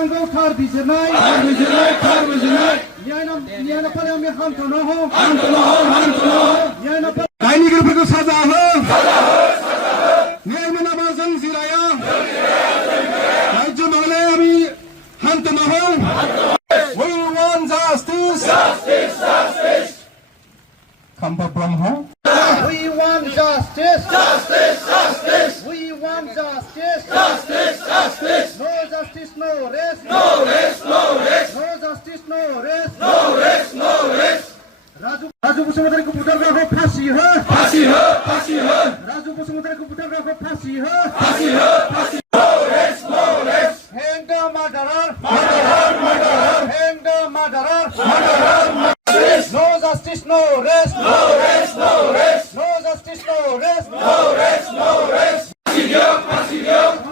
बिथांखौ थार बिजिरनाय न्याय नाफारे आमी हामथनो हो न्याय नाफारे दायनिगिरिफोरखौ साजा हो न्याय मोनाबा जों जिराया रायजो नहले आमी हामथनो हो We want justice Khamba Brahma We want justice We want justice No justice no rest No justice no rest Raju बसुमतारीको पुतलाको फाँसी हो राजु बसुमतारीको पुतलाको फाँसी हो Hang the murderer Hang the murderer No justice no rest No justice no rest फाँसी दियो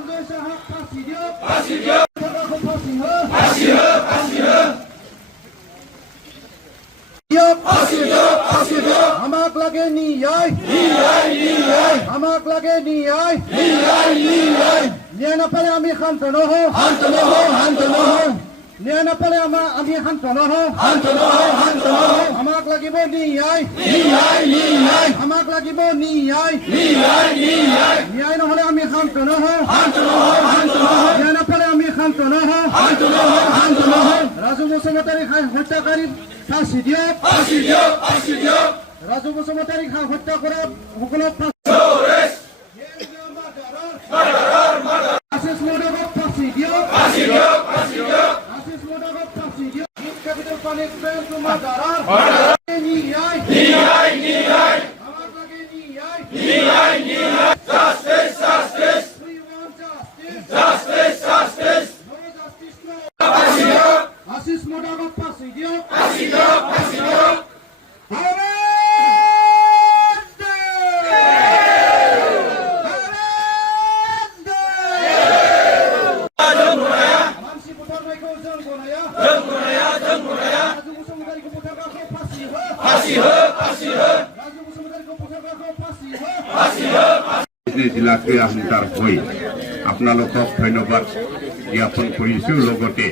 हमाक लगे न्याय हमाक लगे न्याय न्याय नपाले आमी हामथनो हो न्याय नपाले आमी हामथनो हो हमाक লাগিব न्याय हमाक লাগিব न्याय न्याय নহলে आमी हामथनो हो न्याय नपाले आमी हामथनो हो राजु बसुमतारी हत्याकारी फाँसी दिয়ক राजु बसुमतारी हत्या কৰা সকলক আশিস মোডাকক ফাঁসি দিয়ক আশিস মোডাকক ফাঁসি দিয়ক ক্যাপিটাল পানিশমেন্ট টু মার্ডারার ন্যায় আমার লাগে ন্যায় justice we want justice no justice no Ashis মোডাকক ফাঁসি দিয়ক জিলাকে আহ্বান হৈ আপোনালোকক ধন্যবাদ জ্ঞাপন কৰিছো লগতে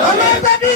আমার দাবি